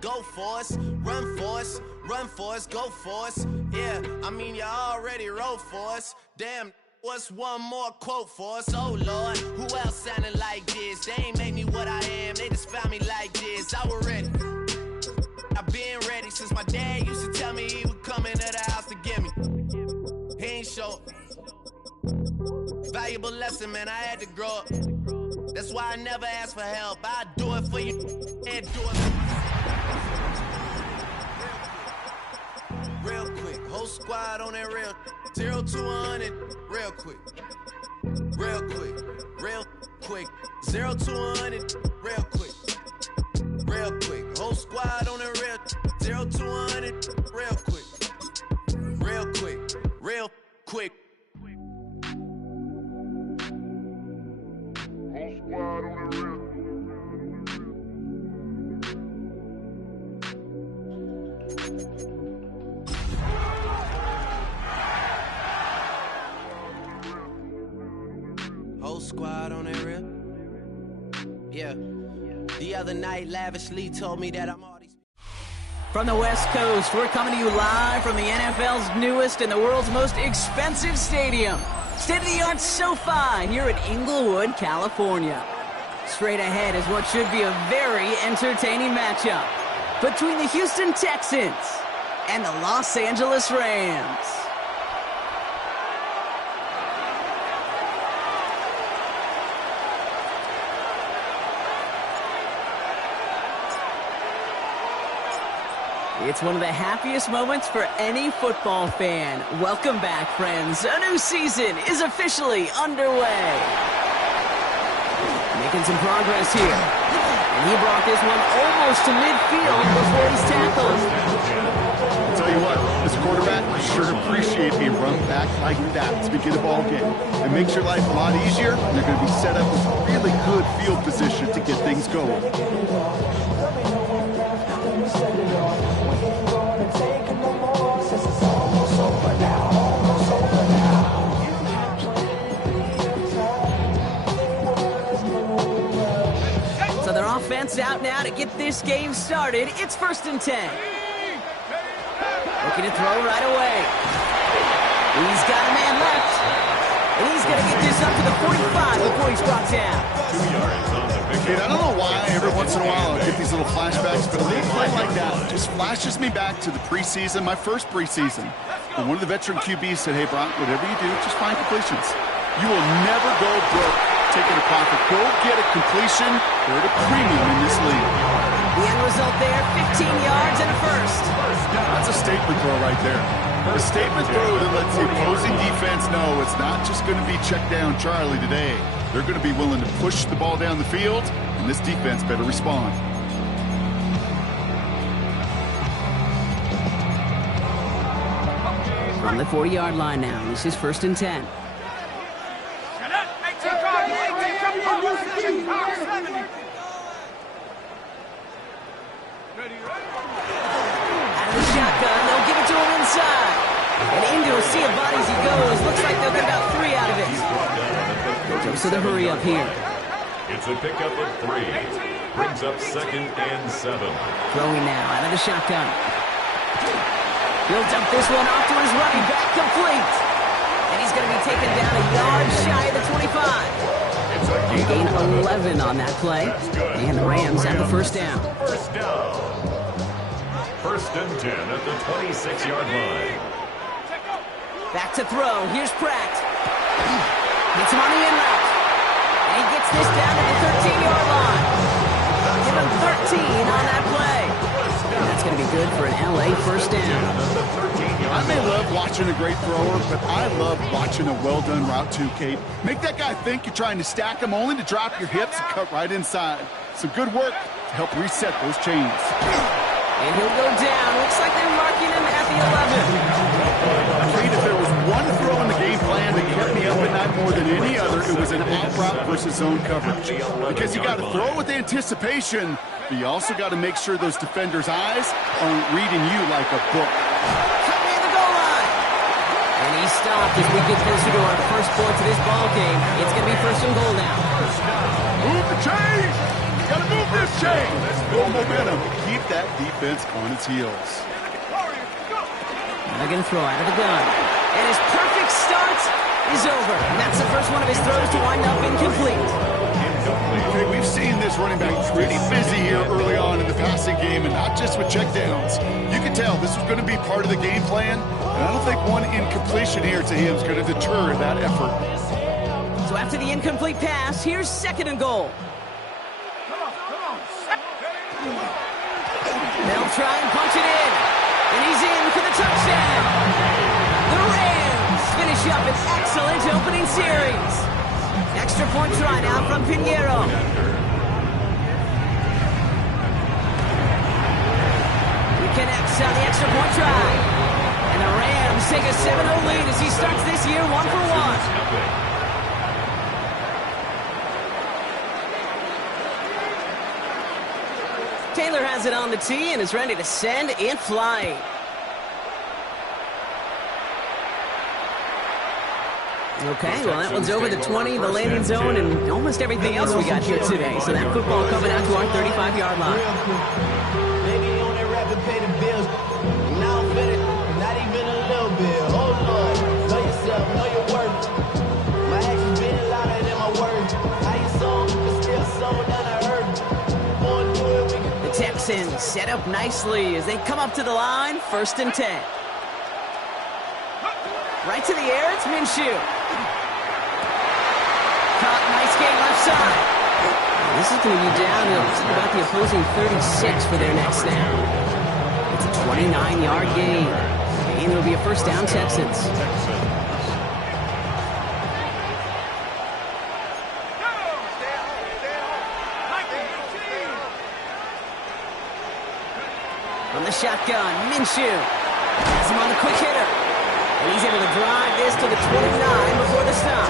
Go for us, run for us, go for us. Yeah, I mean you already wrote for us. Damn, what's one more quote for us? Oh Lord, who else sounding like this? They ain't made me what I am, they just found me like this. I was ready, I've been ready since my dad used to tell me he would come into the house to get me. He ain't show valuable lesson, man, I had to grow up. That's why I never ask for help. I do it for you and do it for real quick. Whole squad on that real 0 to 100 real quick. Real quick. Real quick. 0 to 100 real quick. Real quick. Whole squad on that real 0 to 100 real quick. Real quick. Real quick. Whole squad on that real. Yeah. The other night, Lavishly told me that I'm all these. From the West Coast, we're coming to you live from the NFL's newest and the world's most expensive stadium. State-of-the-art SoFi here at Inglewood, California. Straight ahead is what should be a very entertaining matchup between the Houston Texans and the Los Angeles Rams. It's one of the happiest moments for any football fan. Welcome back, friends. A new season is officially underway. Making some progress here. And he brought this one almost to midfield before he's tackled. I'll tell you what, as a quarterback, I sure appreciate a run back like that to begin a ball game. It makes your life a lot easier, and you're going to be set up with a really good field position to get things going. So their offense out now to get this game started. It's 1st and 10. Looking to throw right away. He's got a man left. And he's going to get this up to the 45 before he's brought down. 2 yards on the pick. I don't know why every once in a while I'll get these little flashbacks, but a little play like that just flashes me back to the preseason, my first preseason. And one of the veteran QBs said, hey, Brock, whatever you do, just find completions. You will never go broke taking a profit. Go get a completion. They're at a premium in this league. The end result there, 15 yards and a first. That's a statement throw right there. A statement throw that lets the opposing defense know it's not just going to be check down Charlie today. They're going to be willing to push the ball down the field, and this defense better respond. From the 40-yard line now, this is 1st and 10. Out of the shotgun, they'll give it to him inside. And into a sea of bodies he goes. Looks like they'll get about 3 out of it. Goes to the hurry up here. It's a pickup of 3. Brings up 2nd and 7. Throwing now out of the shotgun. He'll dump this one off to his running back, complete. And he's going to be taken down a yard shy of the 25. They gain 11 on that play. And the Rams have the first down. First down. 1st and 10 at the 26-yard line. Back to throw. Here's Pratt. Gets him on the in route. And he gets this down to the 13-yard line. Give him 13 on that play. And that's going to be good for an LA first down. I may love watching a great thrower, but I love watching a well-done route too, Kate. Make that guy think you're trying to stack him only to drop your hips and cut right inside. Some good work to help reset those chains. And he'll go down. Looks like they're marking him at the 11. Kate, if there was one throw in the game plan that kept me up at night more than any other, it was an out route versus zone coverage. Because you got to throw with anticipation, but you also got to make sure those defenders' eyes aren't reading you like a book. And he stopped as we get closer to our first points of this ball game. It's going to be 1st and goal now. Move the chains! You got to move this Let's go momentum. Keep that defense on its heels. They're going to throw out of the gun. And his perfect start is over. And that's the first one of his throws to wind up incomplete. Okay, we've seen this running back pretty busy here early on in the passing game, and not just with checkdowns. You can tell this is going to be part of the game plan, and I don't think one incompletion here to him is going to deter that effort. So after the incomplete pass, here's 2nd and goal. They'll try and punch it in. And he's in for the touchdown. The Rams finish up an excellent opening series. Extra point try now from Pinheiro. He connects on the extra point try. And the Rams take a 7-0 lead as he starts this year 1-for-1. Taylor has it on the tee and is ready to send it flying. Okay, well, that one's over the 20, the landing zone, and almost everything else we got here today. So that football coming out to our 35-yard line. Maybe on that rapid pay the bills. Now I'm finished, not even a little bit. Oh, Lord, know yourself, know your worth. My actions being louder than my words. How you sold, but still sold down the earth. Born to it, we can... The Texans set up nicely as they come up to the line, 1st and 10. Right to the air, it's Minshew. Caught, nice game left side. This is going to be down to about the opposing 36 for their next down. It's a 29-yard gain. And it'll be a first down, Texans. From the shotgun, Minshew has him on the quick hitter. And he's able to drive this to the 29 before the stop.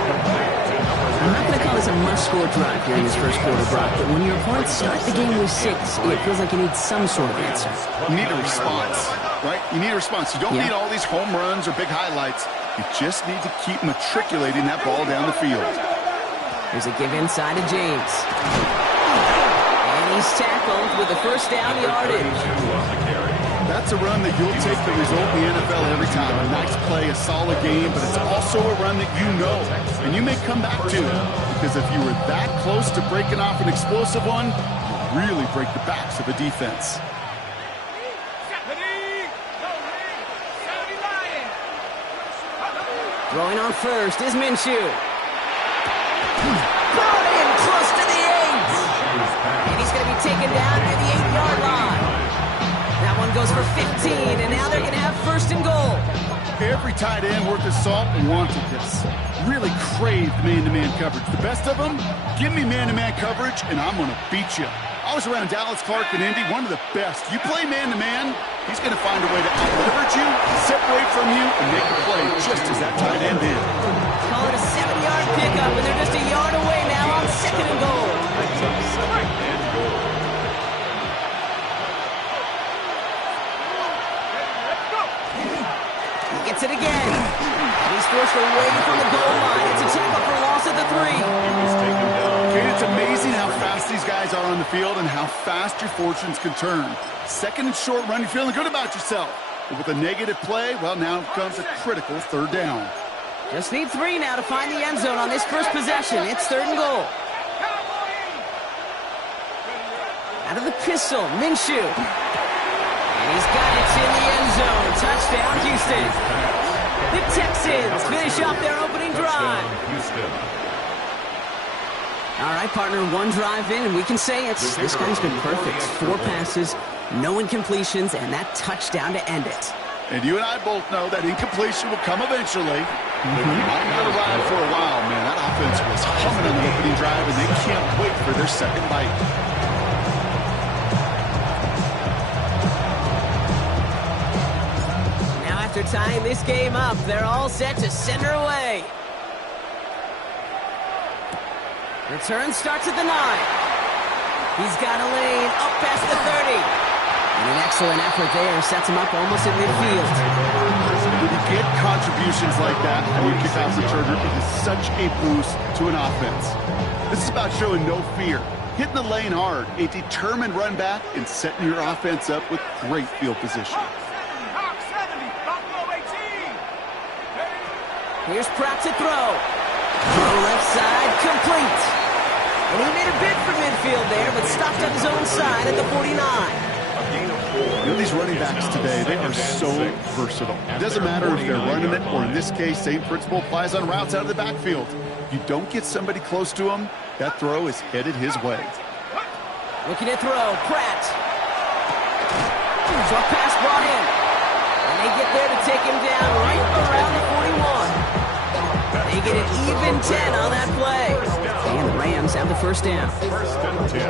I'm not going to call this a must-score drive here in this first quarter, Brock, but when your opponents start the game with 6, it feels like you need some sort of answer. You need a response, right? You need a response. You don't need all these home runs or big highlights. You just need to keep matriculating that ball down the field. Here's a give inside to James. And he's tackled with the first down yardage. That's a run that you'll take the result in the NFL every time. A nice play, a solid game, but it's also a run that you know, and you may come back to. Because if you were that close to breaking off an explosive one, you really break the backs of a defense. Throwing on first is Minshew. Brought in close to the 8. And he's going to be taken down near the 8-yard line. That one goes for 15, and now they're going to have 1st and goal. Every tight end worth his salt wanted this. Really craved man-to-man coverage. The best of them, give me man-to-man coverage, and I'm going to beat you. I was around Dallas Clark and Indy, one of the best. You play man-to-man, he's going to find a way to out-leverage you, separate from you, and make a play just as that tight end did. Call it a 7-yard pickup, and they're just a yard away now on 2nd and goal. Gets it again. He's forced away from the goal line. It's a tackle for loss at the 3. Okay, it's amazing how fast these guys are on the field and how fast your fortunes can turn. 2nd and short run, you're feeling good about yourself. But with a negative play, well, now comes a critical 3rd down. Just need 3 now to find the end zone on this first possession. It's 3rd and goal. Out of the pistol, Minshew. And he's got it in the end zone. Touchdown, Houston. The Texans finish off their opening drive. All right, partner, 1 drive in, and we can say this guy's been perfect. 4 passes, no incompletions, and that touchdown to end it. And you and I both know that incompletion will come eventually. Might not arrive for a while, man. That offense was humming on the opening drive, and they can't wait for their 2nd bite. After tying this game up, they're all set to send her away. Return starts at the 9. He's got a lane up past the 30. And an excellent effort there sets him up almost at midfield. When you get contributions like that on your kickoff returner, it is such a boost to an offense. This is about showing no fear. Hitting the lane hard, a determined run back, and setting your offense up with great field position. Here's Pratt to throw. Throw left side, complete. And he made a bid for midfield there, but stopped on his own side at the 49. You know, these running backs today, they are so versatile. It doesn't matter if they're running it, or in this case, same principle applies on routes out of the backfield. You don't get somebody close to him, that throw is headed his way. Looking to throw, Pratt. Short pass brought in. And they get there to take him down right around the 41. They get an even 10 on that play. And the Rams have the first down.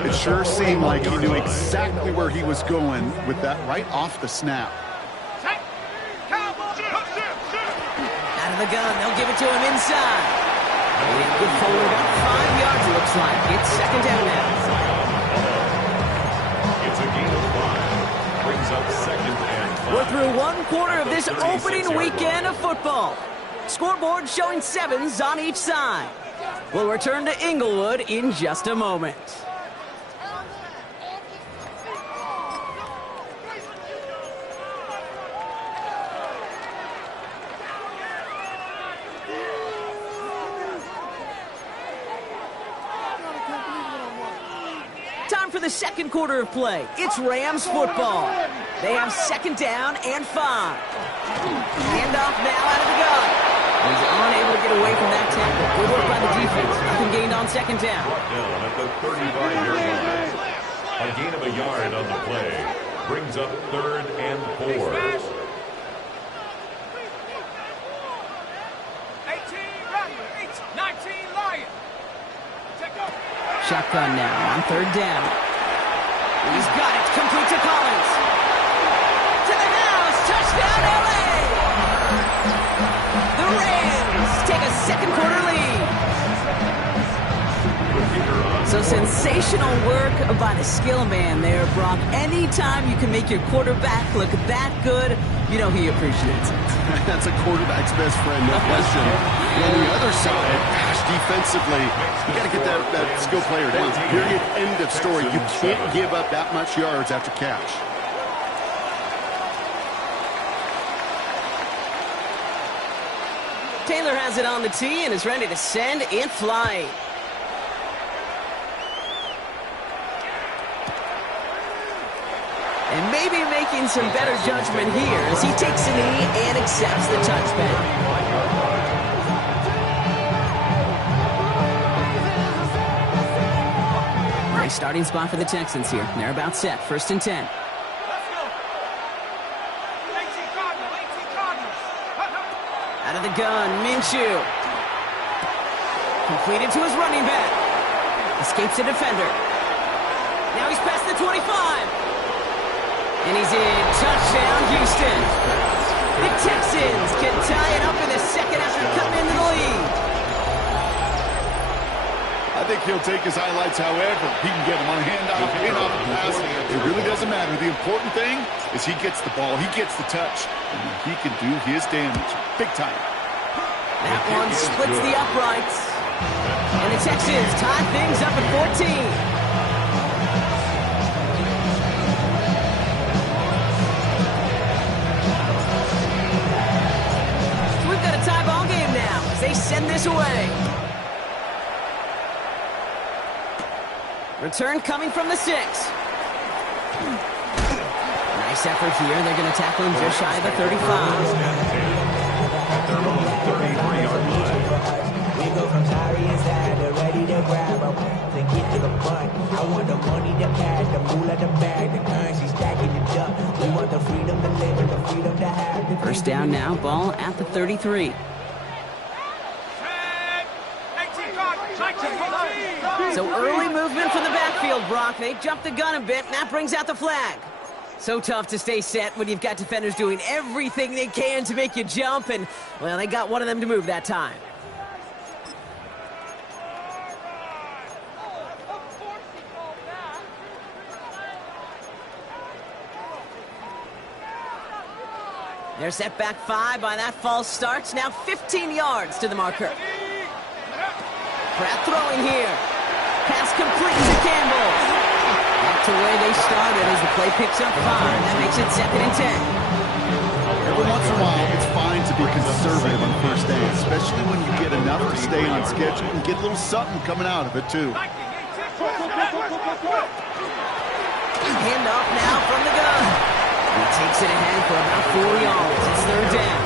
It sure seemed like he knew exactly where he was going with that right off the snap. Out of the gun, they'll give it to him inside. And good forward, about 5 yards it looks like. It's second down now. It's a gain of 5. Brings up second and 5. We're through one quarter of this opening weekend of football. Scoreboard showing 7s on each side. We'll return to Inglewood in just a moment. Time for the second quarter of play. It's Rams football. They have second down and 5. Handoff now out of the gun. He's unable to get away from that tackle. Good work by the defense. Nothing gained on second down. Down at the 35-yard line. A gain of a yard on the play. Brings up third and 4. 19 Lion. Shotgun now on third down. He's got it. Complete to Collins. To the house. Touchdown, LA. The Rams take a second quarter lead. So sensational work by the skill man there, Brock. Anytime you can make your quarterback look that good, you know he appreciates it. That's a quarterback's best friend, no question. And on the other side, gosh, defensively, you got to get that skill player down. Period, end of story. You can't give up that much yards after catch. Taylor has it on the tee and is ready to send in flight. And maybe making some better judgment here as he takes a knee and accepts the touchback. Nice starting spot for the Texans here. They're about set. First and 10. Out of the gun, Minshew. Completed to his running back. Escapes a defender. Now he's past the 25. And he's in. Touchdown, Houston. The Texans can tie it up in the second after coming into the lead. I think he'll take his highlights however he can get them on a handoff, handoff, pass. It really doesn't matter. The important thing is he gets the ball, he gets the touch, and he can do his damage big time. That one splits the uprights. And the Texans tie things up at 14. Tie ball game now as they send this away. Return coming from the 6. Nice effort here. They're going to tackle him just shy of the 35. At their own 33-yard line. We go from sorry inside to ready to grab up to get to the front. I want the money, the cash, the moolah, the bag, the currency stacking it up. We want the freedom to live and the freedom to have. First down now, ball at the 33. So early movement from the backfield, Brock. They jumped the gun a bit, and that brings out the flag. So tough to stay set when you've got defenders doing everything they can to make you jump, and, well, they got one of them to move that time. They're set back 5 by that false start. Now 15 yards to the marker. Pratt throwing here. Pass complete to Campbell. Back to where they started as the play picks up 5. That makes it 2nd and 10. Every once in a while, it's fine to be conservative on first down, especially when you get enough to stay on schedule and get a little something coming out of it, too. Hand off now from the gun. He takes it ahead for about 4 yards. It's 3rd down.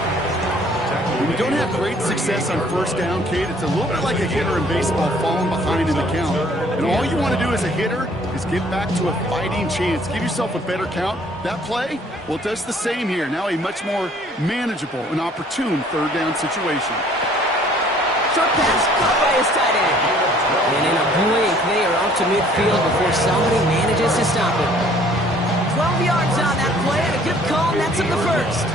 When you don't have great success on first down, Kate, it's a little bit like a hitter in baseball falling behind in the count. And all you want to do as a hitter is get back to a fighting chance. Give yourself a better count. That play, well, it does the same here. Now a much more manageable and opportune 3rd down situation. Short pass caught by his tight end. And in a blink, they are off to midfield before somebody manages to stop him. 12 yards on that play and a good call nets him the first.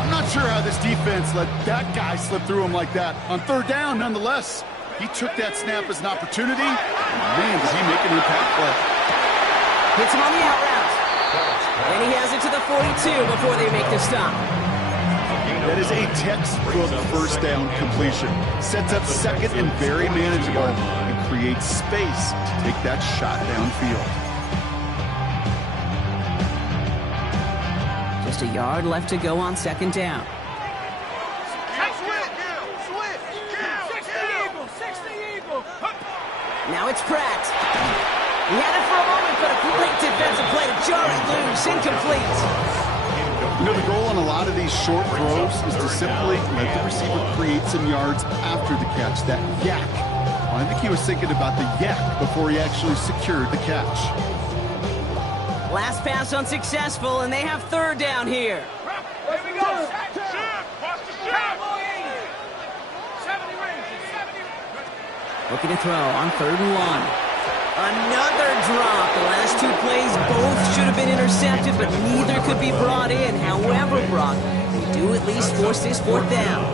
I'm not sure how this defense let that guy slip through him like that. On 3rd down, nonetheless, he took that snap as an opportunity. And man, did he make an impact play. Hits him on the out route. And he has it to the 42 before they make the stop. That is a textbook first down completion. Sets up 2nd and very manageable and creates space to take that shot downfield. Just a yard left to go on 2nd down. Now it's Pratt. He had it for a moment, but a great defensive play to jar it loose. Incomplete. You know, the goal on a lot of these short throws is to simply let the receiver create some yards after the catch, that yak. Well, I think he was thinking about the yak before he actually secured the catch. Last pass unsuccessful, and they have 3rd down here. Here we go. Looking to throw on 3rd and 1. Another drop. The last 2 plays both should have been intercepted, but neither could be brought in. However, Brock, we do at least force this 4th down.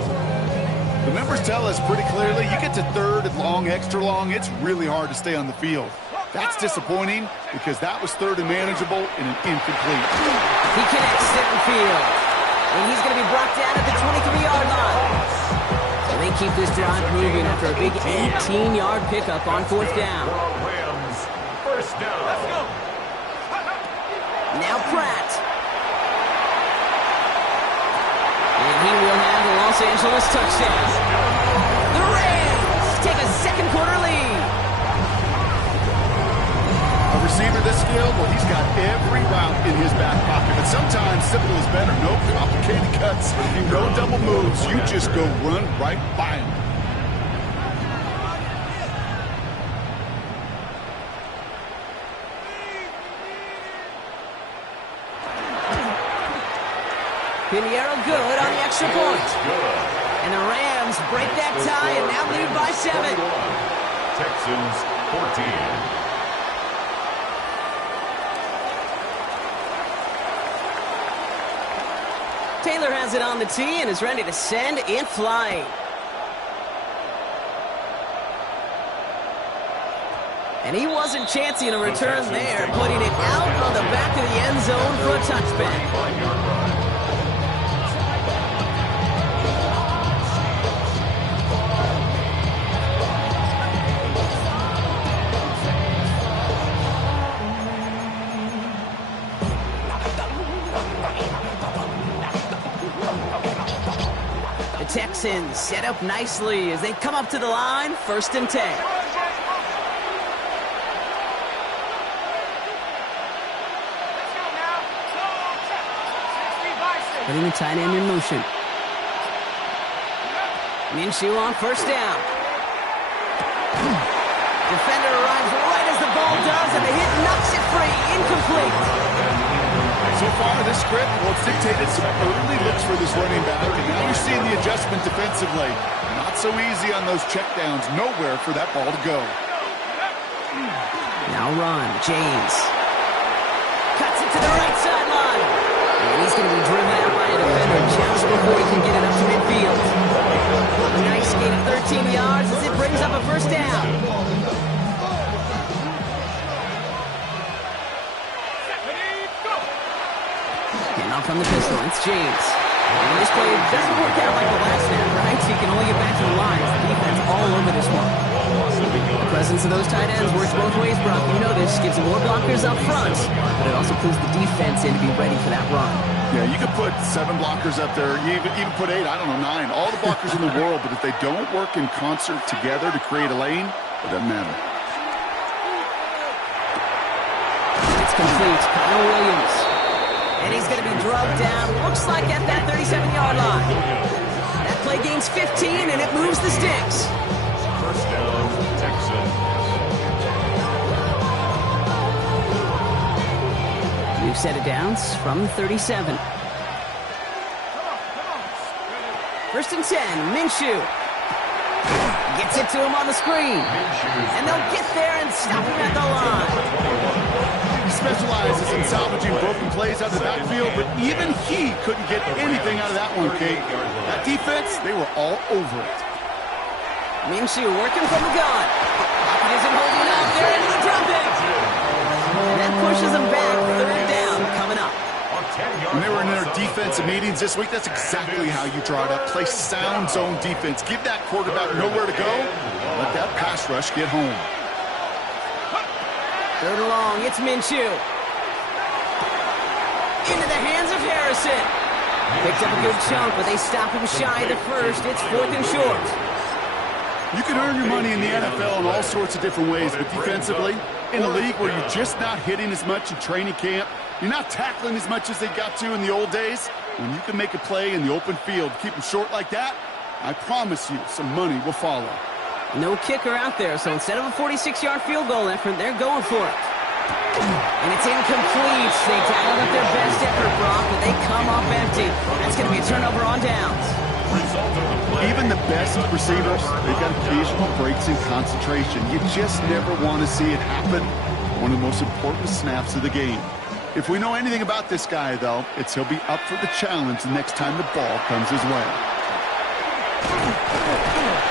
The numbers tell us pretty clearly, you get to 3rd and long, extra long, it's really hard to stay on the field. That's disappointing because that was 3rd and manageable and an incomplete. He connects downfield, and he's going to be brought down at the 23-yard line. So they keep this drive moving after a big 18-yard pickup on 4th down. Rams, 1st down. Let's go. Now Pratt. And he will have the Los Angeles touchdown. The Rams take a 2nd quarter lead. A receiver this skilled, well, he's got every route in his back pocket. But sometimes simple is better. No complicated cuts, no double moves. You just go run right by him. Pinheiro good on the extra point. And the Rams break that tie and now lead by 7. Texans 14. Taylor has it on the tee and is ready to send it flying. And he wasn't chancing a return there, putting it out on the back of the end zone for a touchback. The Texans set up nicely as they come up to the line, 1st and 10. Putting the tight end in motion. Minshew on 1st down. Defender arrives right as the ball does, and the hit knocks it free. Incomplete. So far, this script, well, it's dictated some early looks for this running back, and now you're seeing the adjustment defensively. Not so easy on those checkdowns. Nowhere for that ball to go. Now run, James. Cuts it to the right sideline. And he's going to be driven out by a defender just before he can get it up to midfield. Nice gain of 13 yards as it brings up a 1st down. And off from the pistol, it's James. And this play doesn't work out like the last snap, right? So you can only get back to the line. The defense all over this one. The presence of those tight ends works both ways, Brock. You know this. Gives them more blockers up front, but it also pulls the defense in to be ready for that run. Yeah, you could put 7 blockers up there. You even put 8, I don't know, 9. All the blockers in the world, but if they don't work in concert together to create a lane, it doesn't matter. It's complete. Kyle Williams. And he's going to be drugged down, looks like at that 37-yard line. That play gains 15, and it moves the sticks. First down, Texans. New set of downs from the 37. First and 10, Minshew. Gets it to him on the screen. And they'll get there and stop him at the line. He specializes in salvaging broken plays out of the backfield, but even he couldn't get anything out of that one, Kate. That defense, they were all over it. Minshew working from the gun. Pocket isn't holding up. They're into the drop it. And that pushes them back. Third down coming up. When they were in their defensive meetings this week, that's exactly how you draw it up. Play sound zone defense. Give that quarterback nowhere to go. Let that pass rush get home. Third and long. It's Minshew. Into the hands of Harrison. Picked up a good chunk, but they stop him shy of the first. It's 4th and short. You can earn your money in the NFL in all sorts of different ways, but defensively, in a league where you're just not hitting as much in training camp, you're not tackling as much as they got to in the old days, when you can make a play in the open field, keep them short like that, I promise you some money will follow. No kicker out there, so instead of a 46-yard field goal effort, they're going for it. And it's incomplete. They dialed up their best effort, Brock, but they come up empty. That's going to be a turnover on downs. Even the best receivers, they've got occasional breaks in concentration. You just never want to see it happen. One of the most important snaps of the game. If we know anything about this guy, though, it's he'll be up for the challenge the next time the ball comes his way.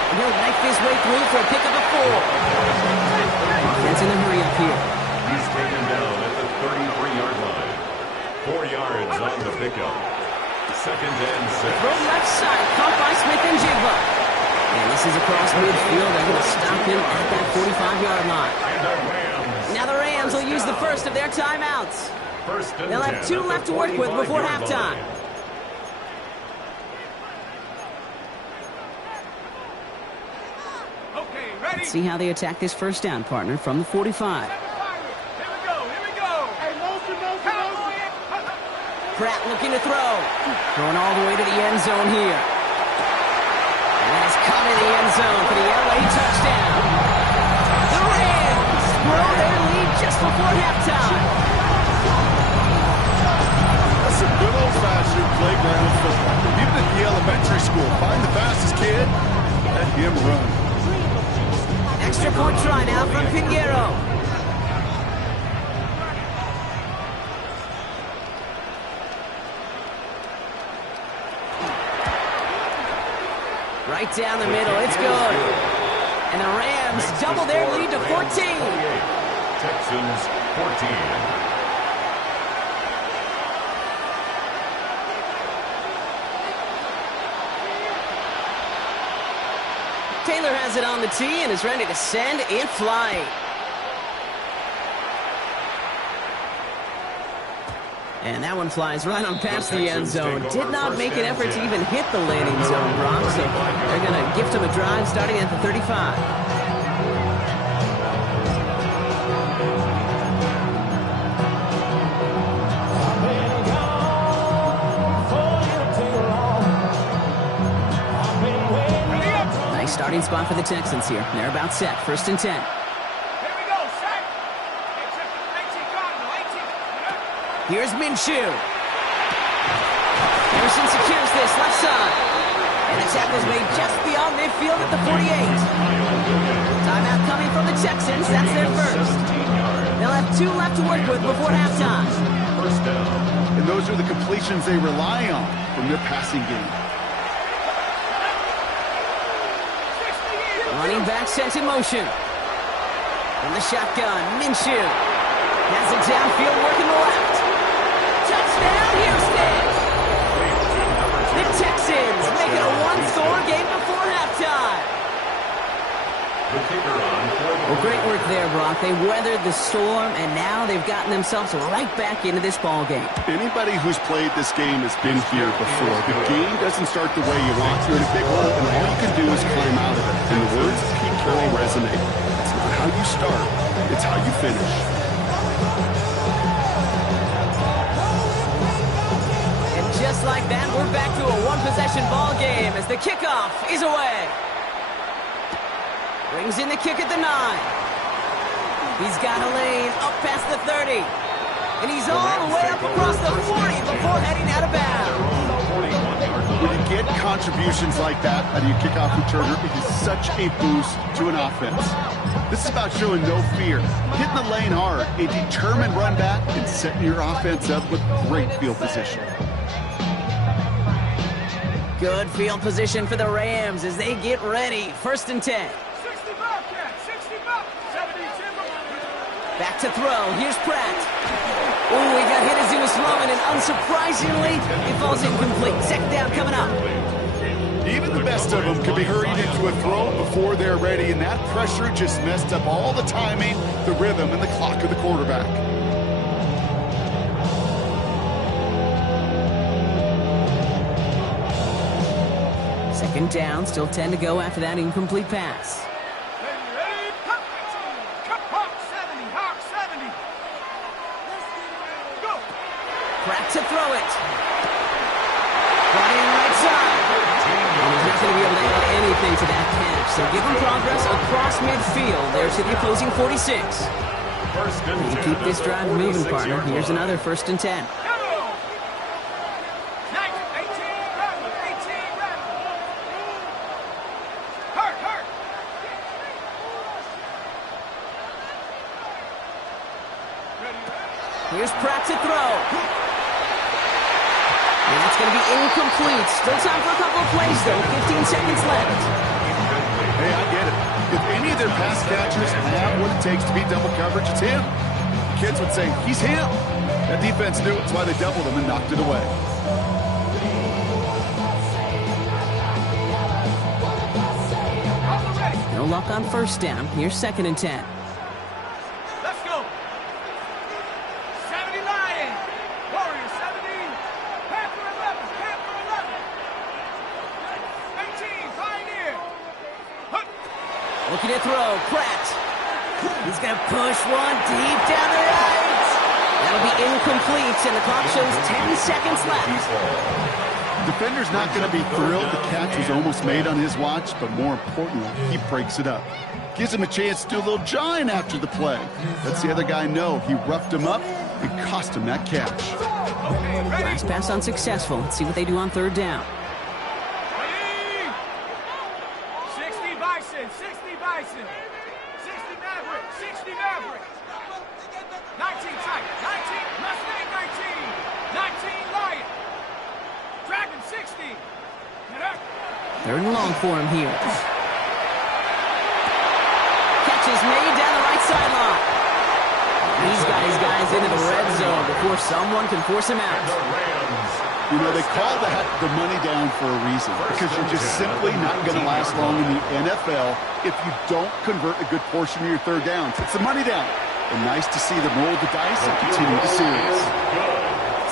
And he'll knife his way through for a pickup of 4. Offense in a hurry up here. He's taken down at the 33-yard line. 4 yards on the pickup. Second and 6. Throw left side, caught by Smith and Jigba. And this is across midfield. They're going to stop him at that 45-yard line. Now the Rams will use the first of their timeouts. They'll have 2 left to work with before halftime. Let's see how they attack this first down, partner, from the 45. Pratt looking to throw. Going all the way to the end zone here. And it's caught in the end zone for the LA touchdown. The Rams grow their lead just before halftime. That's some good old-fashioned playground football. Even at the elementary school, find the fastest kid, let him run. Extra point try now from Pinheiro. Right down the middle, it's good. And the Rams double their lead to 14. Texans 14. Taylor has it on the tee and is ready to send in flight. And that one flies right on past the end zone. Did not make an effort to even hit the landing zone, Brock. So they're going to gift him a drive starting at the 35. Nice starting spot for the Texans here. They're about set. First and 10. Here's Minshew. Harrison secures this left side. And the tackle's made just beyond midfield at the 48. Timeout coming from the Texans. That's their first. They'll have 2 left to work with before halftime. First down. And those are the completions they rely on from their passing game. Running back sent in motion. From the shotgun, Minshew has it downfield working the left. Touchdown, Houston! The Texans make it a one-score game before halftime. The kicker Brock. They weathered the storm, and now they've gotten themselves right back into this ball game. Anybody who's played this game has been here before. The game doesn't start the way you want. You're in a big hole, and all you can do is climb out of it. And the words of Pete Carroll resonate. It's not how you start, it's how you finish. And just like that, we're back to a one-possession ball game as the kickoff is away. Brings in the kick at the 9. He's got a lane up past the 30. And he's all the way up across the 40 before heading out of bounds. When you get contributions like that out of your kickoff returner, it is such a boost to an offense. This is about showing no fear, hitting the lane hard, a determined run back, and setting your offense up with great field position. Good field position for the Rams as they get ready. 1st and 10. Back to throw. Here's Pratt. Oh, he got hit as he was throwing, and unsurprisingly, it falls incomplete. 2nd down coming up. Even the best of them could be hurried into a throw before they're ready, and that pressure just messed up all the timing, the rhythm, and the clock of the quarterback. Second down, still 10 to go after that incomplete pass. Pratt to throw it. Running right side. And he's not going to be able to add anything to that catch. So give him progress across midfield. There to the opposing 46. You keep this drive moving, partner. Here's another 1st and 10. Here's Pratt to throw. And that's going to be incomplete. Still time for a couple of plays, though. 15 seconds left. Hey, I get it. If any of their pass catchers have what it takes to beat double coverage, it's him. The kids would say, he's him. That defense knew it. That's why they doubled him and knocked it away. No luck on 1st down. Here's 2nd and 10. Looking to throw, Pratt. He's going to push one deep down the right. That'll be incomplete, and the clock shows 10 seconds left. Defender's not going to be thrilled the catch was almost made on his watch, but more importantly, he breaks it up. Gives him a chance to do a little jawing after the play. Lets the other guy know he roughed him up and cost him that catch. Last pass unsuccessful. Let's see what they do on 3rd down. 60 Bison, 60 Maverick, 60 Maverick, 19 Titan, 19 Mustang, 19 Lion, Dragon 60. 3rd and long for him here. Catch is made down the right sideline. He's got his guys into the red zone before someone can force him out. You know, they call that the money down for a reason, because you're just simply not going to last long in the NFL if you don't convert a good portion of your 3rd downs. It's the money down. And nice to see them roll the dice and continue the series.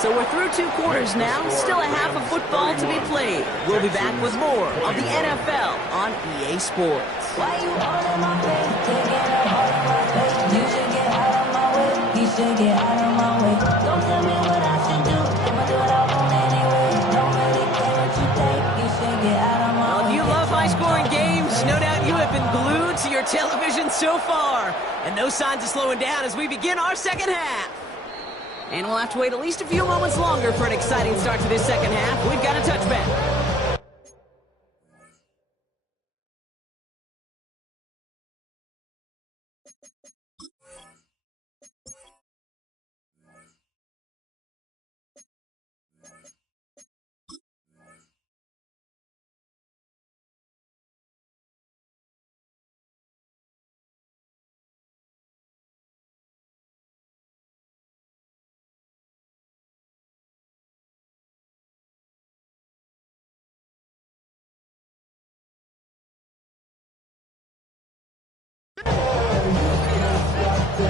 So we're through 2 quarters now. Still a half of football to be played. We'll be back with more of the NFL on EA Sports. Why you all in my face? Taking up all in my face. You should get out of my way. You should get out of my way. Don't tell me what I should do. I'ma do what I want anyway. Don't really care what you think. You should get out of my way. Well, if you love high-scoring games, no doubt you have been glued to your television so far. And no signs of slowing down as we begin our 2nd half. And we'll have to wait at least a few moments longer for an exciting start to this 2nd half. We've got a touchback. The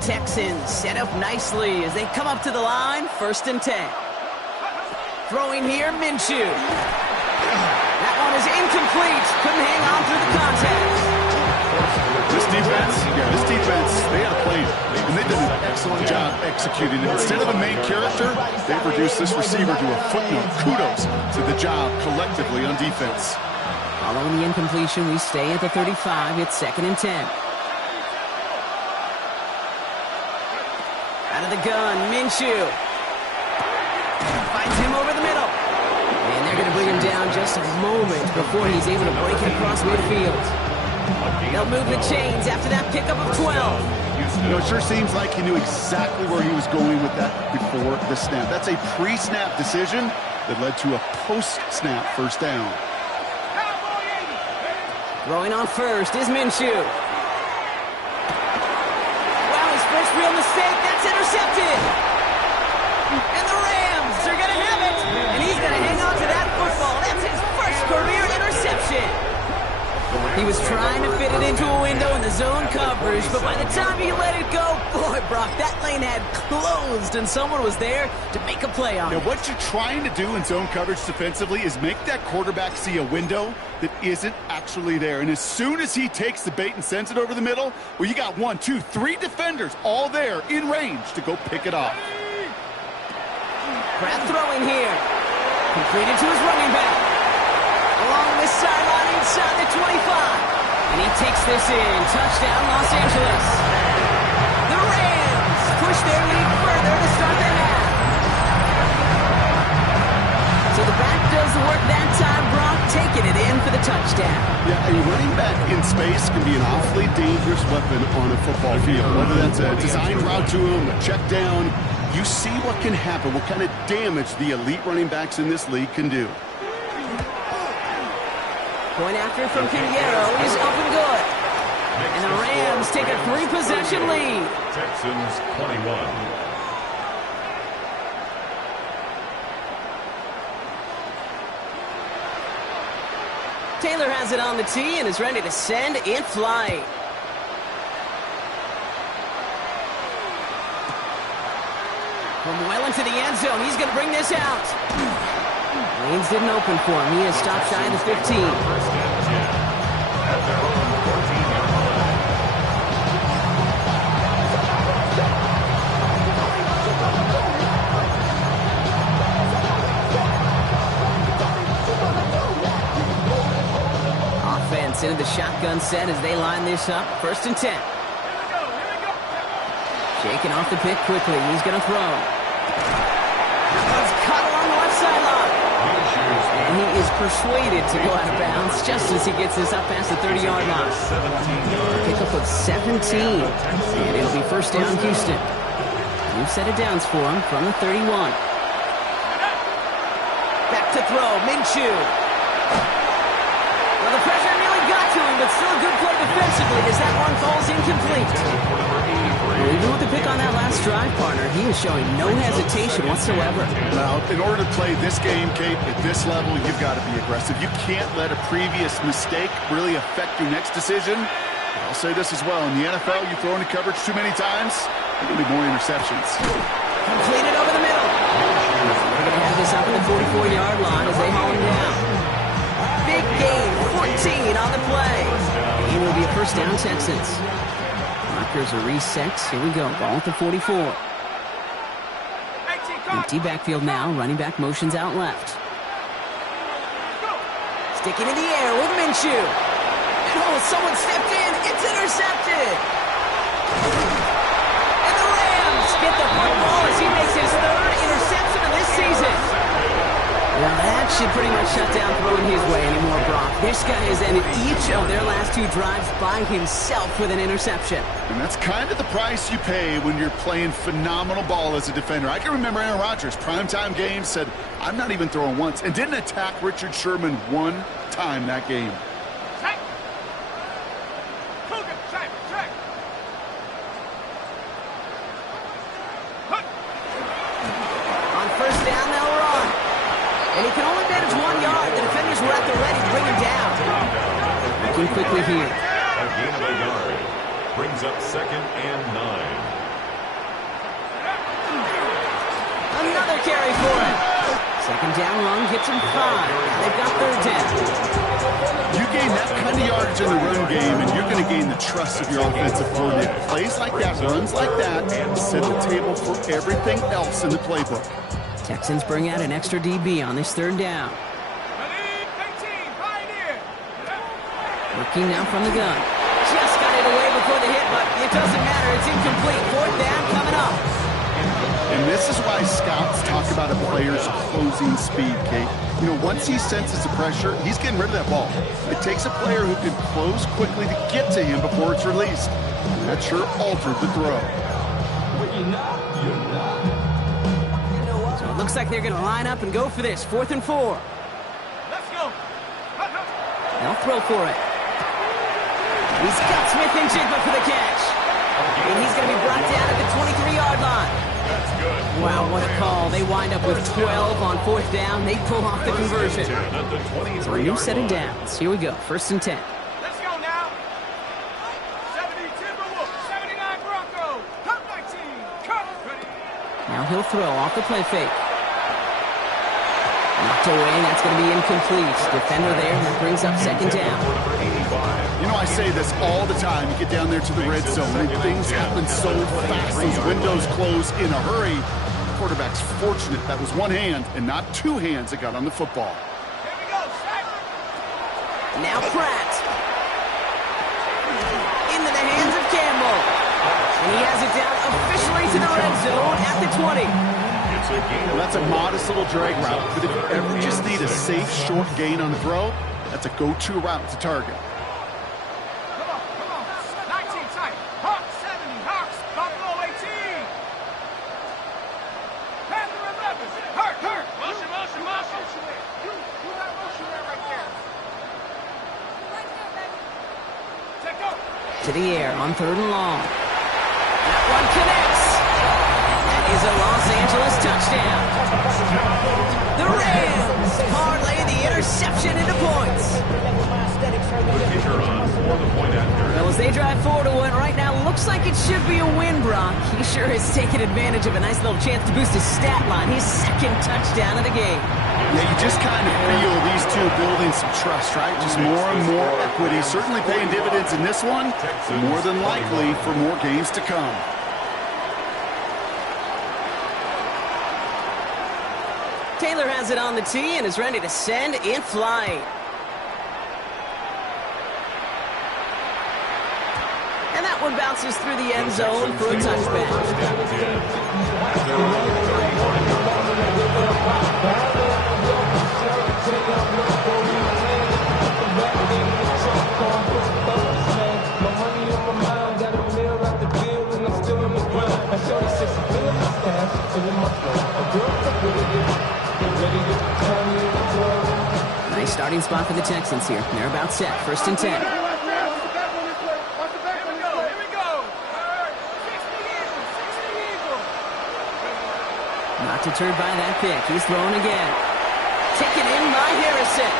Texans set up nicely as they come up to the line, 1st and 10. Throwing here, Minshew. That one is incomplete. Couldn't hang on through the contact. This defense, they had a plan, and they did an excellent job executing it. Instead of a main character, they've reduced this receiver to a footnote. Kudos to the job collectively on defense. Following the incompletion, we stay at the 35. It's 2nd and 10. Out of the gun, Minshew. Finds him over the middle. And they're going to bring him down just a moment before he's able to break it across midfield. They'll move the chains after that pickup of 12. You know, it sure seems like he knew exactly where he was going with that before the snap. That's a pre-snap decision that led to a post-snap 1st down. Throwing on first is Minshew. Wow, his first real mistake. That's intercepted. And the Rams are going to have it. And he's going to hang on to that football. That's his first career interception. He was trying to fit it into a window in the zone coverage, but by the time he let it go, boy, Brock, that lane had closed, and someone was there to make a play on it. Now, what you're trying to do in zone coverage defensively is make that quarterback see a window that isn't actually there. And as soon as he takes the bait and sends it over the middle, well, you got 1, 2, 3 defenders all there in range to go pick it off. Pratt throwing here. Completed to his running back. Along this sideline inside the 25. And he takes this in. Touchdown, Los Angeles. The Rams push their lead further to start the half. So the back does the work that time. Brock taking it in for the touchdown. Yeah, a running back in space can be an awfully dangerous weapon on a football field. Whether that's a designed route to him, a check down, you see what can happen, what kind of damage the elite running backs in this league can do. Point after from Pinheiro is up and good. And the Rams take a 3-possession lead. Texans 21. Taylor has it on the tee and is ready to send in flight. From well into the end zone, he's going to bring this out. Lanes didn't open for him. He has stopped shy of the 15. Offense into the shotgun set as they line this up. 1st and 10. Shaking off the pick quickly. He's going to throw. It's cut along the left sideline. And he is persuaded to go out of bounds just as he gets this up past the 30-yard line. Pickup of 17. And it'll be 1st down, Houston. New set of downs for him from the 31. Back to throw, Minshew. Well, the pressure nearly got to him, but still a good play defensively as that one falls incomplete. Well, even with the pick on that last drive, partner, he is showing no hesitation whatsoever. Now, in order to play this game, Kate, at this level, you've got to be aggressive. You can't let a previous mistake really affect your next decision. I'll say this as well. In the NFL, you throw into coverage too many times, there will be more interceptions. Completed over the middle. They're going to have this up at the 44-yard line as they haul him down. Big gain, 14 on the play. It will be a 1st down, Texans. Markers are reset. Here we go. Ball at the 44. Empty backfield now. Running back motions out left. Sticking in the air with Minshew. Oh, someone stepped in. It's intercepted. And the Rams get the football as he makes his 3rd interception of this season. Well, that should pretty much shut down throwing his way anymore, Brock. This guy has ended each of their last 2 drives by himself with an interception. And that's kind of the price you pay when you're playing phenomenal ball as a defender. I can remember Aaron Rodgers, primetime games, said, I'm not even throwing once, and didn't attack Richard Sherman one time that game. were at the ready to bring him down. Looking quickly here. A gain of a yard. Brings up 2nd and 9. Another carry for him. 2nd down run gets him 5. Now they've got 3rd down. You gain that kind of yardage in the run game, and you're going to gain the trust of your offensive coordinator. Plays like that, runs like that, set the table for everything else in the playbook. Texans bring out an extra DB on this 3rd down. Working now from the gun. Just got it away before the hit, but it doesn't matter. It's incomplete. 4th down coming up. And this is why scouts talk about a player's closing speed, Kate. You know, once he senses the pressure, he's getting rid of that ball. It takes a player who can close quickly to get to him before it's released. And that sure altered the throw. So it looks like they're going to line up and go for this. 4th and 4. Let's go. They'll throw for it. He's got Smith and Jigba for the catch. And he's going to be brought down at the 23-yard line. That's good. Wow, what a call. They wind up with 12 on 4th down. They pull off the conversion. So a new set of downs. Here we go. 1st and 10. Let's go now. 70 Timberwolves, 79 Broncos. Cut 19. Cut. Ready. Now he'll throw off the play fake. Knocked away, that's going to be incomplete. Defender there, and that brings up 2nd down. You know, I say this all the time. You get down there to the red zone, and things happen so fast. Those windows close in a hurry. The quarterback's fortunate that was one hand and not 2 hands that got on the football. Here we go. Set. Now Pratt. Into the hands of Campbell. And he has it down officially to the red zone at the 20. Well, that's a modest little drag route, but if you ever just need a safe, short gain on the throw, that's a go-to route to target. Come on. 19 tight. Hawks 70. Hawks. Buffalo 18. Panther 11. Hurt. Motion. You got motion there right there. Check go. To the air on 3rd and long. That one connects. That is a Los Angeles touchdown. The Rams parlay the interception into points. Well, as they drive forward to one right now, looks like it should be a win, Brock. He sure has taken advantage of a nice little chance to boost his stat line. His 2nd touchdown of the game. Yeah, you just kind of feel these two building some trust, right? Just more and more equity. Certainly paying dividends in this one, more than likely for more games to come. Taylor has it on the tee and is ready to send in flight. And that one bounces through the end zone for a touchback. Nice starting spot for the Texans here. They're about set. 1st and 10. Here we go. 60 Eagle. Not deterred by that pick. He's throwing again. Taken in by Harrison.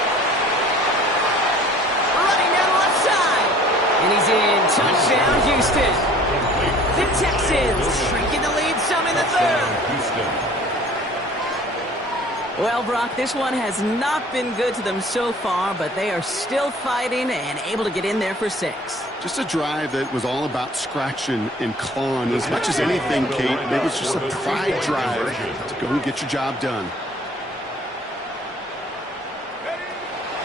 Running down the left side. And he's in. Touchdown, Houston. The Texans shrinking the lead some in the 3rd. Well, Brock, this one has not been good to them so far, but they are still fighting and able to get in there for 6. Just a drive that was all about scratching and clawing. As much as anything, Kate, it was just a pride drive to go and get your job done.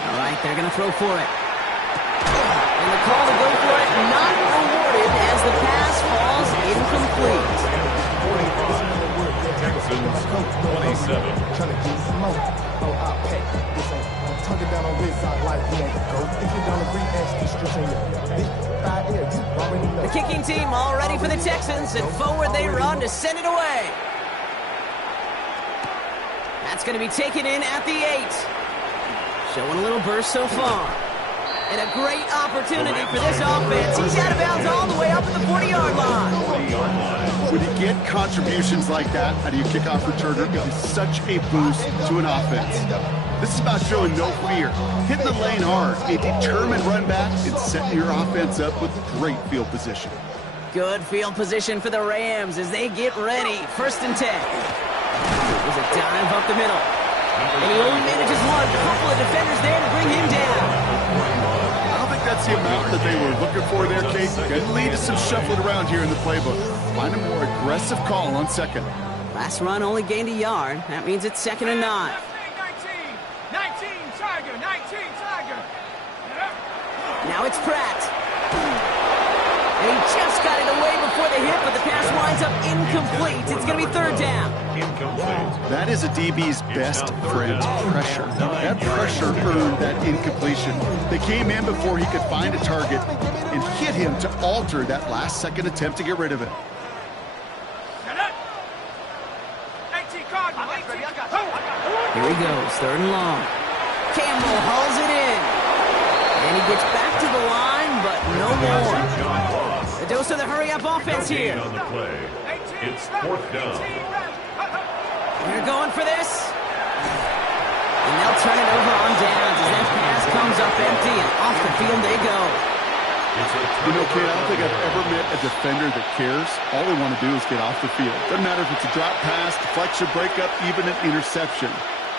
All right, they're going to throw for it. And the call to go for it not rewarded as the pass falls incomplete. Texans 27. The kicking team all ready for the Texans, and forward they run to send it away. That's going to be taken in at the 8. Showing a little burst so far. And a great opportunity for this offense. He's out of bounds all the way up at the 40-yard line. When you get contributions like that out of your kickoff returner, it is such a boost to an offense. This is about showing no fear, hitting the lane hard, a determined run back, and setting your offense up with great field position. Good field position for the Rams as they get ready. 1st and 10. There's a dive up the middle. And he only manages one. A couple of defenders there to bring him down. I don't think that's the amount that they were looking for there, Kate. Going to lead to some shuffling around here in the playbook. Find a more aggressive call on 2nd. Last run only gained a yard. That means it's 2nd and 9. 19, Tiger, 19, Tiger. Now it's Pratt. And he just got it away before the hit, but the pass winds up incomplete. It's going to be 3rd down. Incomplete. That is a DB's best friend, pressure. That pressure earned that incompletion. They came in before he could find a target and hit him to alter that last-second attempt to get rid of it. Here he goes, 3rd and long. Campbell hauls it in. And he gets back to the line, but no more. A dose of the hurry-up offense here. On the play. It's 4th down. They're going for this. And they'll turn it over on downs as that pass comes up empty, and off the field they go. You know, Kate, I don't think I've ever met a defender that cares. All they want to do is get off the field. Doesn't matter if it's a drop pass, deflection, breakup, even an interception.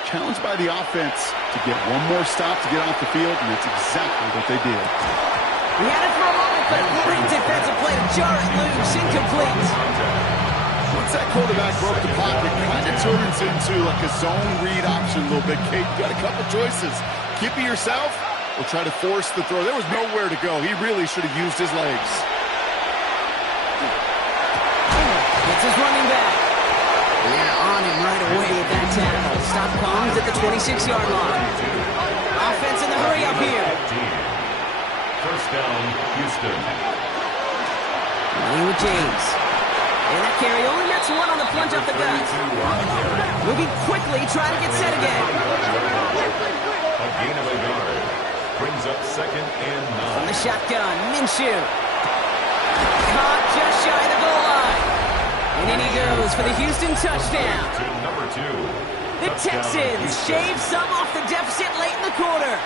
Challenged by the offense to get one more stop to get off the field, and that's exactly what they did. He had it for a moment, but a great defensive play to jar it loose, incomplete. Once that quarterback broke the pocket, kind of turns into like a zone read option a little bit, Kate. You got a couple choices. Keep it yourself or try to force the throw. There was nowhere to go. He really should have used his legs. It's his running back. They're on him right away with that tackle. Stop comes at the 26-yard line. Offense in the hurry up here. 1st down, Houston. Running with James. And that carry only gets one on the plunge up the gut. Moving quickly, trying to get set again. A gain of a yard. Brings up 2nd and 9. From the shotgun, Minshew. Caught just shy of the goal line. And in he goes for the Houston touchdown. To number 2. The Texans shave some off the deficit late in the quarter.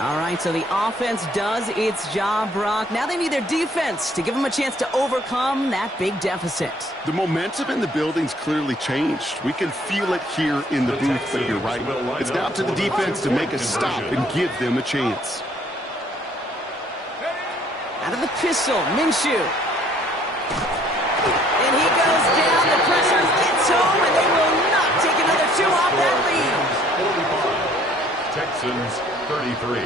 All right, so the offense does its job, Brock. Now they need their defense to give them a chance to overcome that big deficit. The momentum in the building's clearly changed. We can feel it here in the booth, but you're right. It's now to the defense to make a stop and give them a chance. Out of the pistol, Minshew. And he goes down. The pressure gets home, and they will not take another 2 off that lead. Texans 33.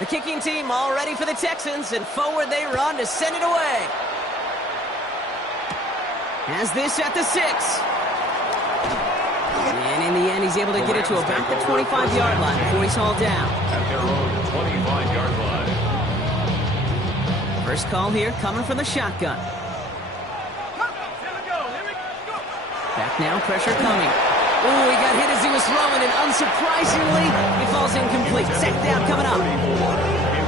The kicking team all ready for the Texans, and forward they run to send it away. Has this at the 6. And in the end, he's able to get it to about the 25-yard line before he's hauled down. At their own 25-yard line. First call here coming from the shotgun. Back now, pressure coming. Oh, he got hit as he was throwing, and unsurprisingly, he falls incomplete. Second down coming up.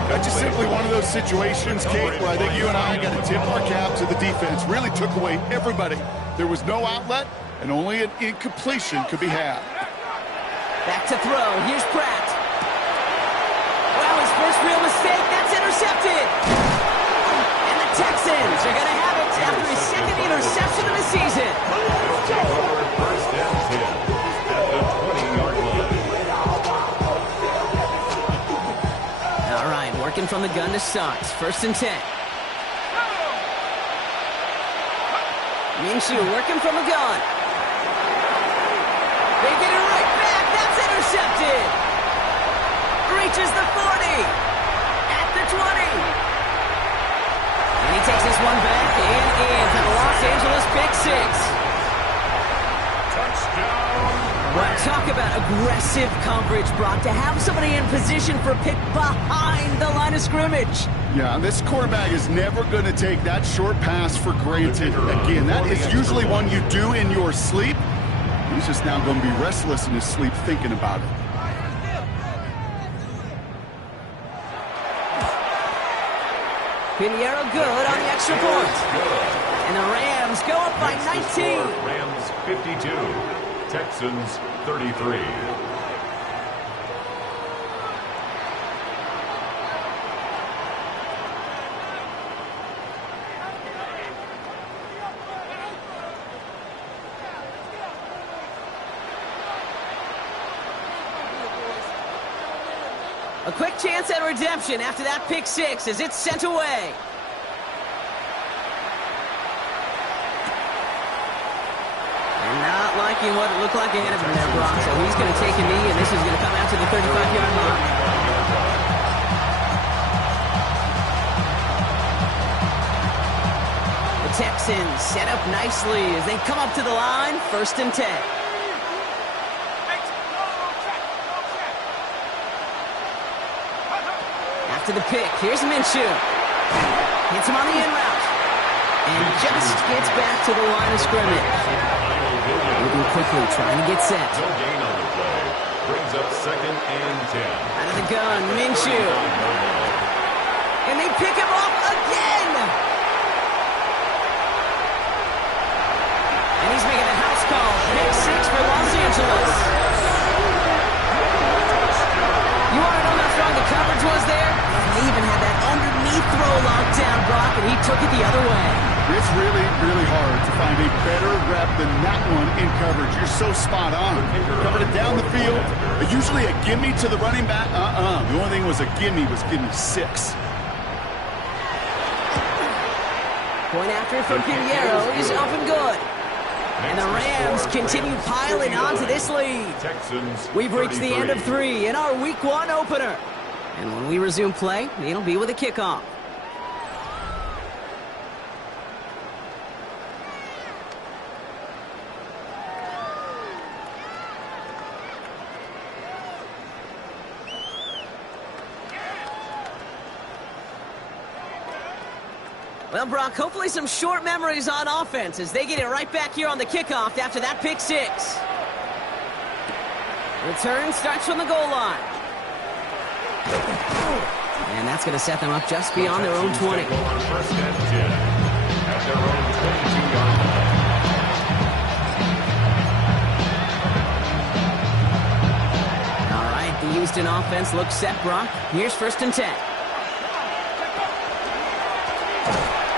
That's just simply one of those situations, Kate, where I think you and I got to tip our cap to the defense. Really took away everybody. There was no outlet, and only an incompletion could be had. Back to throw. Here's Pratt. Well, his first real mistake. That's intercepted. And the Texans are going to have it after his 2nd interception of the season. First down 10 at the 20-yard line. All right, working from the gun to start. 1st and 10. Minshew working from the gun. They get it right back. That's intercepted. Reaches the 40. At the 20. And he takes this one back and in for the Los Angeles pick 6. Well, talk about aggressive coverage, Brock. To have somebody in position for a pick behind the line of scrimmage. Yeah, this quarterback is never going to take that short pass for granted. Again, that is usually one you do in your sleep. He's just now going to be restless in his sleep thinking about it. Pinheiro good on the extra point. And the Rams go up by 19. Rams 52, Texans 33. A quick chance at redemption after that pick six as it's sent away. And not liking what it looked like ahead of him there, Brock. So he's going to take a knee, and this is going to come out to the 35-yard line. The Texans set up nicely as they come up to the line, 1st and 10. To the pick. Here's Minshew. Hits him on the in route. And just gets back to the line of scrimmage. Moving quickly, trying to get set. No gain on the play. Brings up 2nd and 10. Out of the gun, Minshew. And they pick him off again. And he's making a house call. Pick six for Los Angeles. You want to know how strong the coverage was there? They even had that underneath throw locked down, Brock, and he took it the other way. It's really, really hard to find a better rep than that one in coverage. You're so spot on. Coming it down the field, usually a gimme to the running back. The only thing was a gimme was gimme 6. Point after from Pinheiro is up and good. And the Rams continue piling onto this lead. We've reached the end of 3 in our Week 1 opener. And when we resume play, it'll be with a kickoff. Well, Brock, hopefully some short memories on offense as they get it right back here on the kickoff after that pick six. Return starts from the goal line. And that's going to set them up just beyond their own 20. 1st and 10 at their own 22-yard line. All right, the Houston offense looks set, Brock. Here's 1st and 10.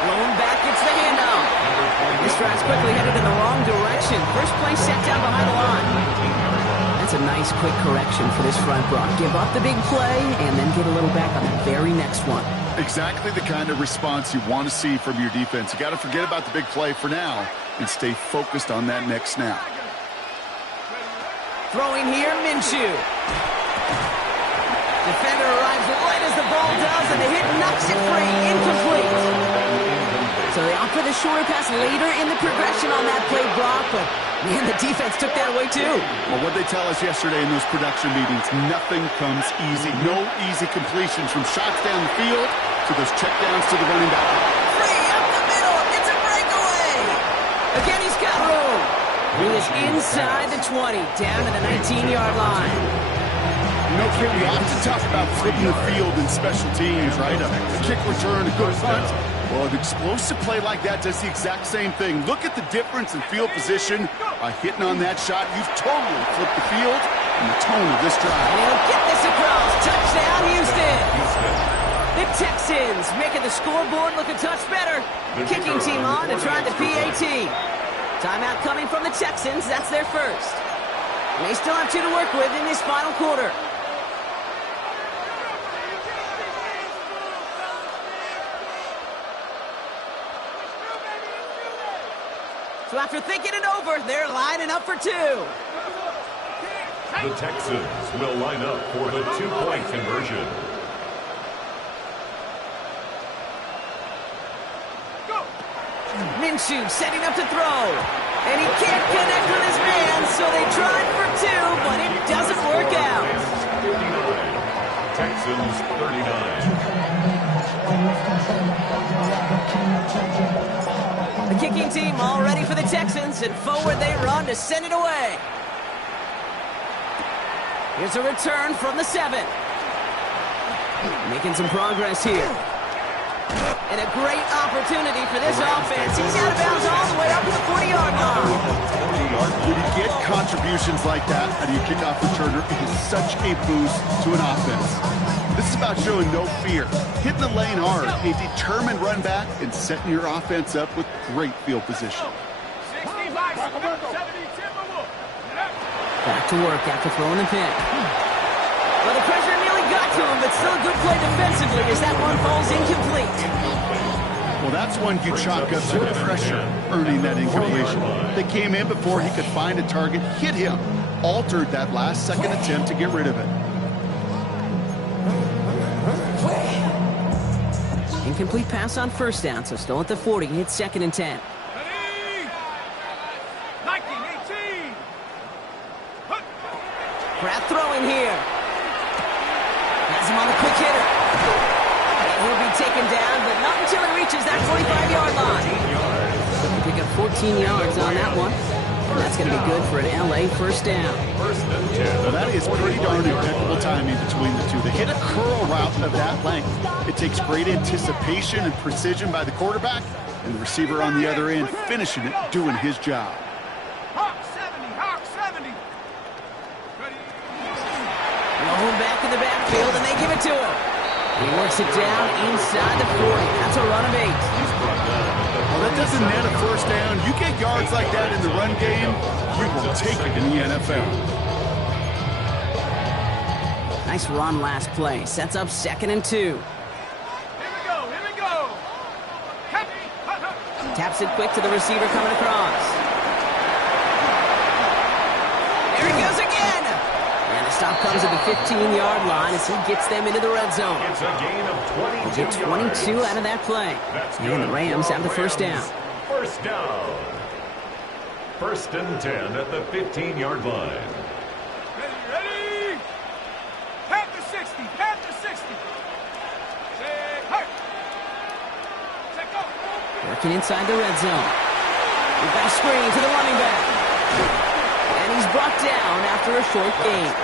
Blown back, gets the handoff. This drive's quickly headed in the wrong direction. First play set down behind the line. That's a nice quick correction for this front, Brock. Give up the big play and then get a little back on the very next one. Exactly the kind of response you want to see from your defense. You got to forget about the big play for now and stay focused on that next snap. Throwing here, Minshew. Defender arrives right as the ball does, and the hit knocks it free. Incomplete. So they opt for the shorter pass later in the progression on that play, Brock, but man, the defense took that away too. Well, what they tell us yesterday in those production meetings, nothing comes easy. No easy completions from shots down the field to those checkdowns to the running back. Free up the middle. It's a breakaway. Again, he's got room. He is inside the 20, down to the 19-yard line. You know, Kit, we often talk about flipping the field in special teams, right? A kick return, a good punt. Well, an explosive play like that does the exact same thing. Look at the difference in field position by hitting on that shot. You've totally flipped the field and the tone of this drive. And he'll get this across. Touchdown, Houston. The Texans making the scoreboard look a touch better. Kicking team on to try the PAT. Timeout coming from the Texans. That's their first. And they still have 2 to work with in this final quarter. So after thinking it over, they're lining up for 2. The Texans will line up for the 2-point conversion. Minshew setting up to throw. And he can't connect with his man, so they tried for 2, but it doesn't work out. 59. Texans 39. The kicking team all ready for the Texans, and forward they run to send it away. Here's a return from the 7. Making some progress here. And a great opportunity for this offense. He's out of bounds all the way up to the 40-yard line. When you get contributions like that out of your kickoff returner, it is such a boost to an offense. This is about showing no fear, hitting the lane hard, a determined run back, and setting your offense up with great field position. Back to work after throwing the pick. Well, the pressure nearly got to him, but still a good play defensively as that one falls incomplete. Well, that's one you chalk up to the pressure, earning that incompletion. They came in before he could find a target, hit him, altered that last-second attempt to get rid of it. Incomplete pass on first down, so still at the 40. It's 2nd and 10. Pratt throwing here. Has him on the quick hitter. He'll be taken down, but not until he reaches that 45-yard line. Pick up 14 yards on that one. And that's going to be good for an LA first down. Well, that is pretty darn impeccable timing between the two. They hit a curl route of that length. It takes great anticipation and precision by the quarterback, and the receiver on the other end finishing it, doing his job. Back in the backfield, and they give it to him. He works it down inside the 40. That's a run of 8. Well, that doesn't net a first down. You get yards like that in the run game, you will take it in the NFL. Nice run last play. Sets up 2nd and 2. Here we go. Taps it quick to the receiver coming across. There he goes again. And the stop comes at the 15-yard line as he gets them into the red zone. It's a gain of 22 Get 22 out of that play. And the Rams have the first down. First down. 1st and 10 at the 15-yard line. Ready? Pat the 60. Set go. Working inside the red zone. We've got a screen to the running back. And he's brought down after a short gain.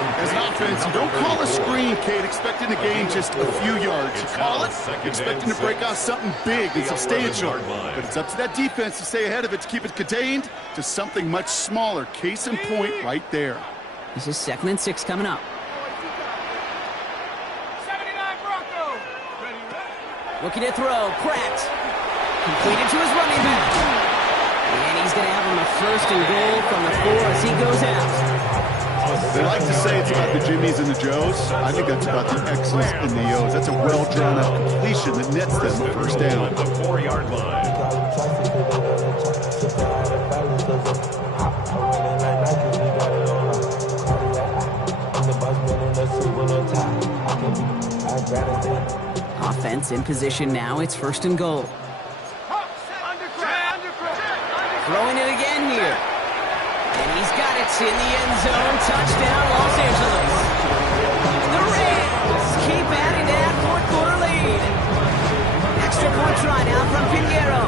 As an offense, you don't call a screen, Kate, expecting to gain just a few yards. You call it expecting to break off something big and substantial. But it's up to that defense to stay ahead of it, to keep it contained to something much smaller. Case in point right there. This is 2nd and 6 coming up. 79 Bronco. Ready. Looking to throw. Pratt. Completed to his running back. And he's going to have him a 1st and goal from the 4 as he goes out. They like to say it's about the Jimmies and the Joes. I think that's about the X's and the O's. That's a well-drawn-out completion that nets them a first down. At the 4-yard line. Offense in position now. It's 1st and goal. Throwing it again here. And he's got it in the end zone. Touchdown, Los Angeles. The Rams keep adding to that 4th quarter lead. Extra point try now from Pinheiro.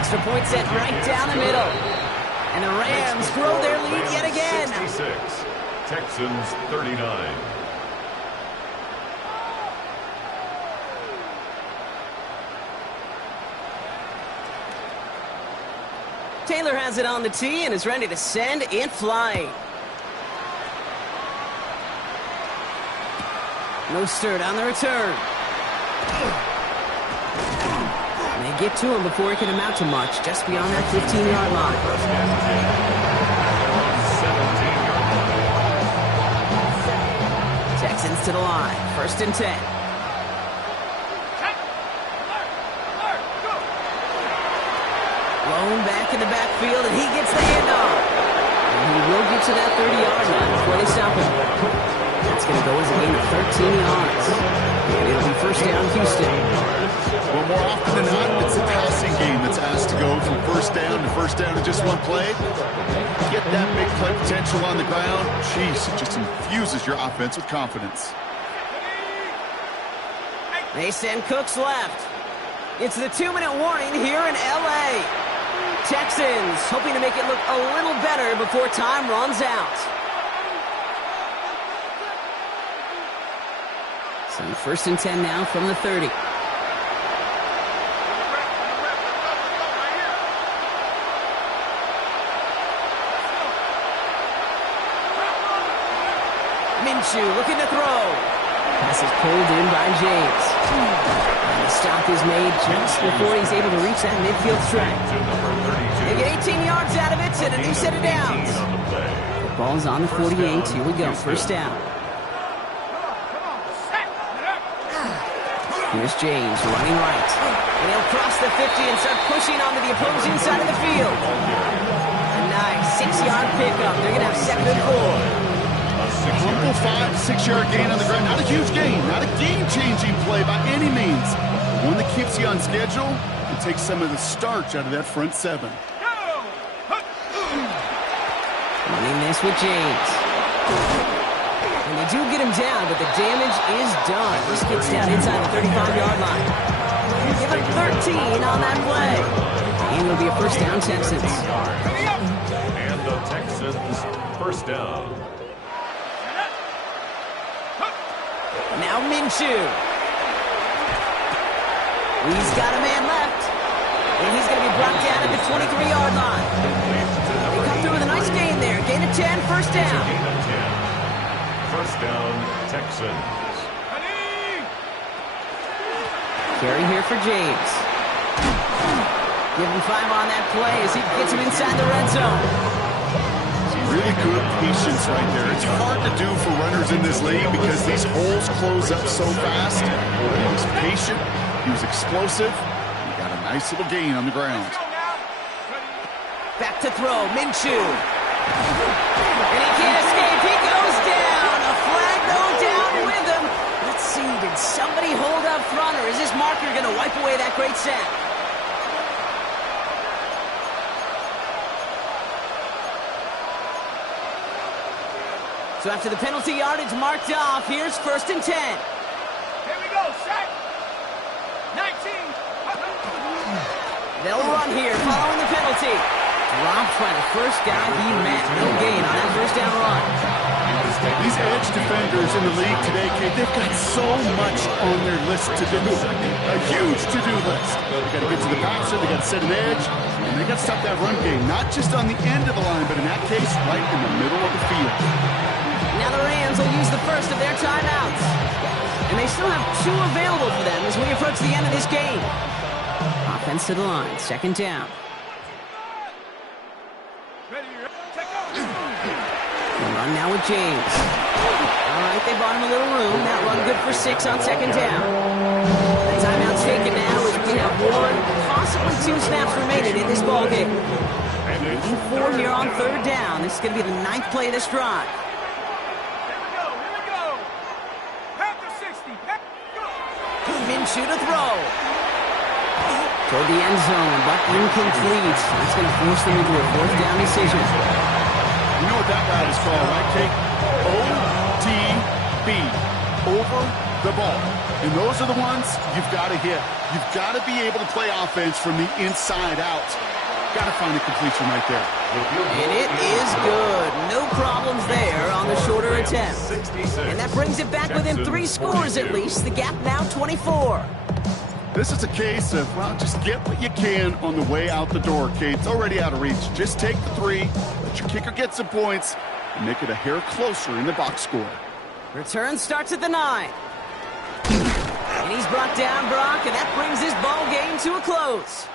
Extra point set right down the middle. And the Rams grow their lead yet again. 66. Texans 39. Taylor has it on the tee and is ready to send it flying. Mostert on the return. And they get to him before he can amount to much, just beyond that 15-yard line. Texans to the line, 1st and 10. Blown back in the backfield, and he gets the handoff. And he will get to that 30-yard line before they stop him. That's going to go as a gain of 13 yards. And it'll be 1st down, Houston. Well, more often than not, it's the passing game that's asked to go from 1st down in just one play. Get that big play potential on the ground. Jeez, it just infuses your offense with confidence. They send Cooks left. It's the 2-minute warning here in L.A. Texans hoping to make it look a little better before time runs out. So 1st and 10 now from the 30. Minshew looking to throw. Pass is pulled in by James. And the stop is made just before he's able to reach that midfield strike. They get 18 yards out of it and a new set of downs. The ball's on the 48. Here we go. 1st down. Here's James running right. And he'll cross the 50 and start pushing onto the opposing side of the field. A nice 6-yard pickup. They're going to have 2nd and 4. Humble 5-6-yard gain on the ground. Not a huge gain, not a game-changing play by any means. One that keeps you on schedule and takes some of the starch out of that front 7. Running this with James. And they do get him down, but the damage is done. This gets down inside the 35-yard line. Give him 13 on that play. And it'll be a 1st down, Texans. And the Texans 1st down. Now Minshew. He's got a man left. And he's going to be brought down at the 23-yard line. They come through with a nice gain there. Gain of 10, 1st down. Gain of 10. 1st down, Texans. Carry here for James. Give him 5 on that play as he gets him inside the red zone. Really good patience right there. It's hard to do for runners in this league because these holes close up so fast. But he was patient. He was explosive. He got a nice little gain on the ground. Back to throw. Minshew. And he can't escape. He goes down. A flag no down with him. Let's see. Did somebody hold up front, or is this marker going to wipe away that great sack? So after the penalty yardage marked off, here's 1st and 10. Here we go, set. 19. They'll run here following the penalty. Dropped by the first guy he met. No gain on that 1st down run. These edge defenders in the league today, Kate, they've got so much on their list to do. A huge to-do list. They got to get to the passer, they got to set an edge, and they got to stop that run game. Not just on the end of the line, but in that case, right in the middle of the field. Now the Rams will use the first of their timeouts. And they still have 2 available for them as we approach the end of this game. Offense to the line, 2nd down. Run now with James. All right, they bought him a little room. That run good for 6 on 2nd down. The timeout's taken now as we have 1, possibly 2 snaps remaining in this ballgame. 4 here on 3rd down. This is going to be the 9th play of this drive. Minshew to throw. Toward the end zone, but incomplete. That's going to force them into a 4th down decision. You know what that route is called, right, Kate? OTB. Over the ball. And those are the ones you've got to hit. You've got to be able to play offense from the inside out. Got to find a completion right there. And it is good. No problems there on the shorter attempt. And that brings it back within 3 scores at least. The gap now 24. This is a case of, well, just get what you can on the way out the door, Kate. It's already out of reach. Just take the 3, let your kicker get some points, and make it a hair closer in the box score. Return starts at the 9. And he's brought down, Brock, and that brings this ball game to a close.